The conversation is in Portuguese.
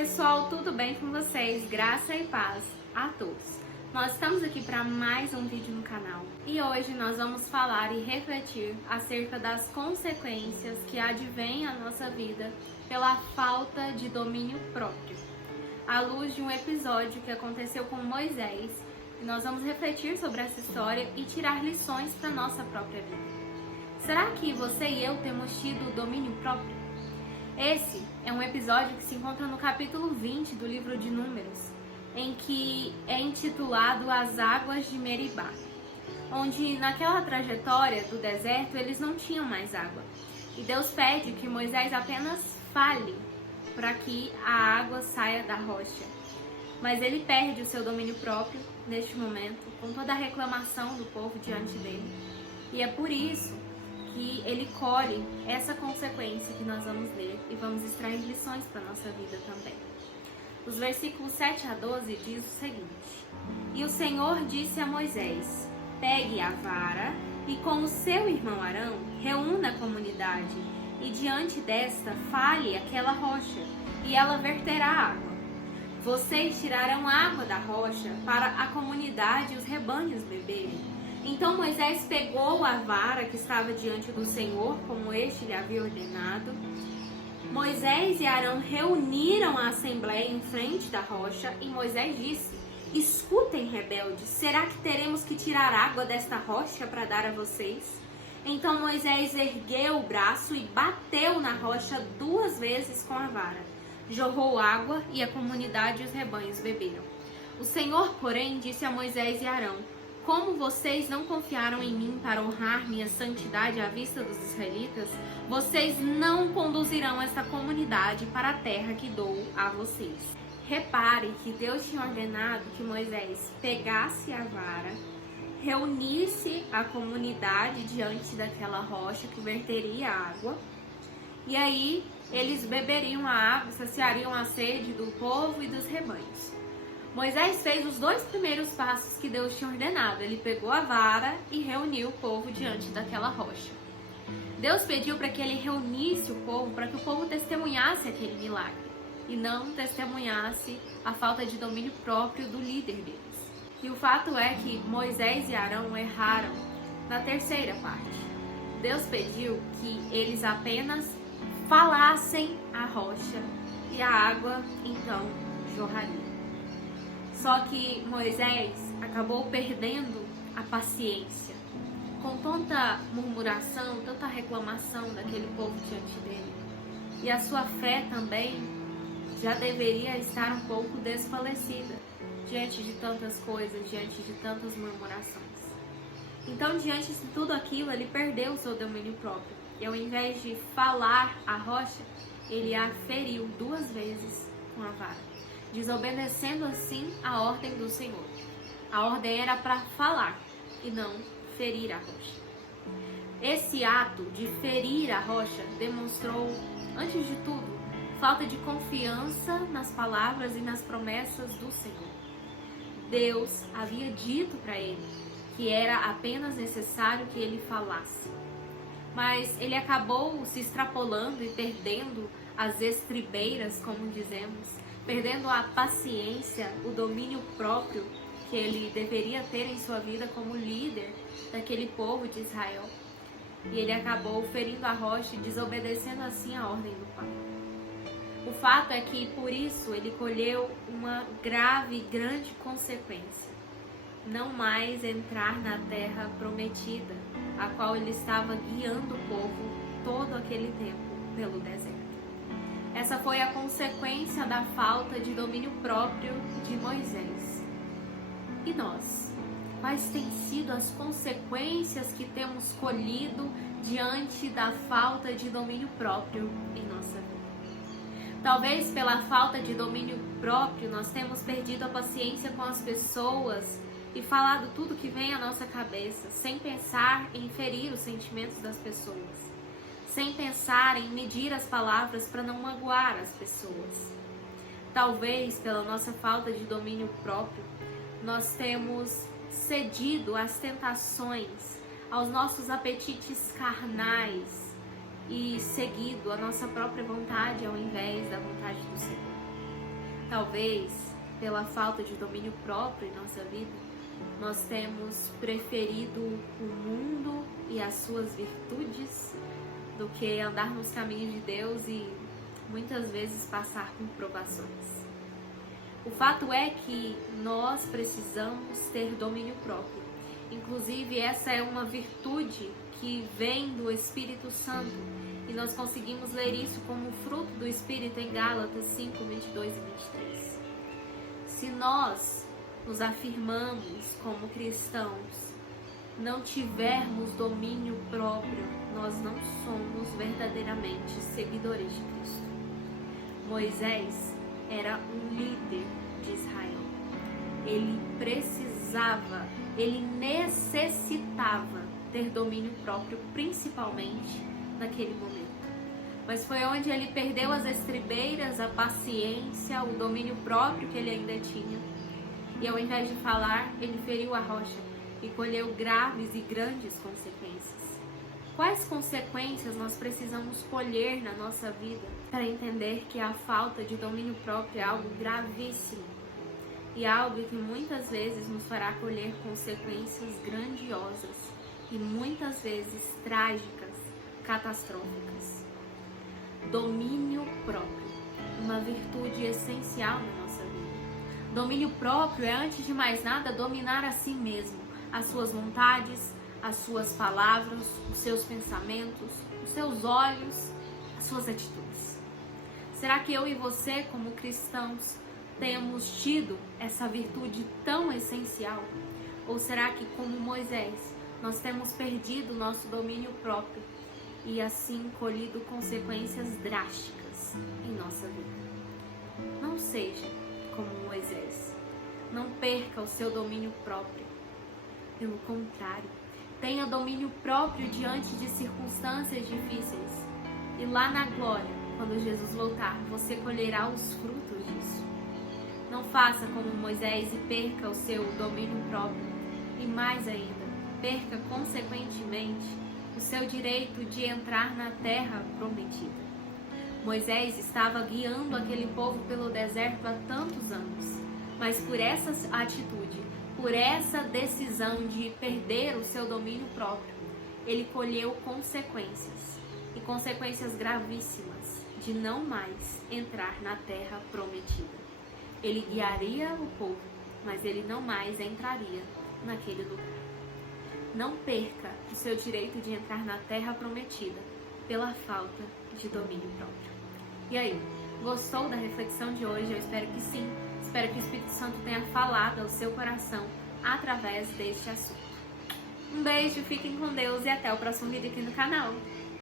pessoal, tudo bem com vocês? Graça e paz a todos. Nós estamos aqui para mais um vídeo no canal e hoje nós vamos falar e refletir acerca das consequências que advêm à nossa vida pela falta de domínio próprio, à luz de um episódio que aconteceu com Moisés, e nós vamos refletir sobre essa história e tirar lições para a nossa própria vida. Será que você e eu temos tido domínio próprio? Esse é um episódio que se encontra no capítulo 20 do livro de Números, em que é intitulado As Águas de Meribá, onde naquela trajetória do deserto eles não tinham mais água. E Deus pede que Moisés apenas fale para que a água saia da rocha. Mas ele perde o seu domínio próprio neste momento, com toda a reclamação do povo diante dele. E é por isso que ele colhe essa consequência que nós vamos ler e vamos extrair lições para a nossa vida também. Os versículos 7 a 12 diz o seguinte: E o Senhor disse a Moisés: Pegue a vara e com o seu irmão Arão reúna a comunidade, e diante desta fale aquela rocha, e ela verterá água. Vocês tirarão água da rocha para a comunidade e os rebanhos beberem. Então Moisés pegou a vara que estava diante do Senhor, como este lhe havia ordenado. Moisés e Arão reuniram a assembleia em frente da rocha, e Moisés disse: Escutem, rebeldes, será que teremos que tirar água desta rocha para dar a vocês? Então Moisés ergueu o braço e bateu na rocha 2 vezes com a vara. Jorrou água e a comunidade e os rebanhos beberam. O Senhor, porém, disse a Moisés e Arão: Como vocês não confiaram em mim para honrar minha santidade à vista dos israelitas, vocês não conduzirão essa comunidade para a terra que dou a vocês. Repare que Deus tinha ordenado que Moisés pegasse a vara, reunisse a comunidade diante daquela rocha que verteria água, e aí eles beberiam a água, saciariam a sede do povo e dos rebanhos. Moisés fez os 2 primeiros passos que Deus tinha ordenado. Ele pegou a vara e reuniu o povo diante daquela rocha. Deus pediu para que ele reunisse o povo, para que o povo testemunhasse aquele milagre e não testemunhasse a falta de domínio próprio do líder deles. E o fato é que Moisés e Arão erraram na terceira parte. Deus pediu que eles apenas falassem a rocha e a água então jorraria. Só que Moisés acabou perdendo a paciência. Com tanta murmuração, tanta reclamação daquele povo diante dele. E a sua fé também já deveria estar um pouco desfalecida diante de tantas coisas, diante de tantas murmurações. Então, diante de tudo aquilo, ele perdeu o seu domínio próprio. E ao invés de falar a rocha, ele a feriu 2 vezes com a vara, desobedecendo assim a ordem do Senhor. A ordem era para falar e não ferir a rocha. Esse ato de ferir a rocha demonstrou, antes de tudo, falta de confiança nas palavras e nas promessas do Senhor. Deus havia dito para ele que era apenas necessário que ele falasse. Mas ele acabou se extrapolando e perdendo as estribeiras, como dizemos, perdendo a paciência, o domínio próprio que ele deveria ter em sua vida como líder daquele povo de Israel. E ele acabou ferindo a rocha e desobedecendo assim a ordem do Pai. O fato é que por isso ele colheu uma grave e grande consequência: não mais entrar na terra prometida, a qual ele estava guiando o povo todo aquele tempo pelo deserto. Essa foi a consequência da falta de domínio próprio de Moisés. E nós? Quais têm sido as consequências que temos colhido diante da falta de domínio próprio em nossa vida? Talvez pela falta de domínio próprio nós temos perdido a paciência com as pessoas e falado tudo que vem à nossa cabeça, sem pensar em ferir os sentimentos das pessoas, sem pensar em medir as palavras para não magoar as pessoas. Talvez pela nossa falta de domínio próprio, nós temos cedido às tentações, aos nossos apetites carnais e seguido a nossa própria vontade ao invés da vontade do Senhor. Talvez, pela falta de domínio próprio em nossa vida, nós temos preferido o mundo e as suas virtudes do que andar nos caminhos de Deus e muitas vezes passar por provações. O fato é que nós precisamos ter domínio próprio. Inclusive, essa é uma virtude que vem do Espírito Santo. E nós conseguimos ler isso como fruto do Espírito em Gálatas 5, 22 e 23. Se nós nos afirmamos como cristãos, não tivermos domínio próprio, nós não somos verdadeiramente seguidores de Cristo. Moisés era um líder de Israel. Ele precisava, ele necessitava ter domínio próprio, principalmente naquele momento. Mas foi onde ele perdeu as estribeiras, a paciência, o domínio próprio que ele ainda tinha. E ao invés de falar, ele feriu a rocha e colheu graves e grandes consequências. Quais consequências nós precisamos colher na nossa vida para entender que a falta de domínio próprio é algo gravíssimo e algo que muitas vezes nos fará colher consequências grandiosas e muitas vezes trágicas, catastróficas? Domínio próprio, uma virtude essencial na nossa vida. Domínio próprio é, antes de mais nada, dominar a si mesmo, as suas vontades, as suas palavras, os seus pensamentos, os seus olhos, as suas atitudes. Será que eu e você, como cristãos, temos tido essa virtude tão essencial? Ou será que, como Moisés, nós temos perdido o nosso domínio próprio e assim colhido consequências drásticas em nossa vida? Não seja como Moisés. Não perca o seu domínio próprio. Pelo contrário, tenha domínio próprio diante de circunstâncias difíceis. E lá na glória, quando Jesus voltar, você colherá os frutos disso. Não faça como Moisés e perca o seu domínio próprio. E mais ainda, perca consequentemente o seu direito de entrar na terra prometida. Moisés estava guiando aquele povo pelo deserto há tantos anos, mas por essa atitude, por essa decisão de perder o seu domínio próprio, ele colheu consequências, e consequências gravíssimas, de não mais entrar na terra prometida. Ele guiaria o povo, mas ele não mais entraria naquele lugar. Não perca o seu direito de entrar na terra prometida pela falta de domínio próprio. E aí, gostou da reflexão de hoje? Eu espero que sim. Espero que o Espírito Santo tenha falado ao seu coração através deste assunto. Um beijo, fiquem com Deus e até o próximo vídeo aqui no canal.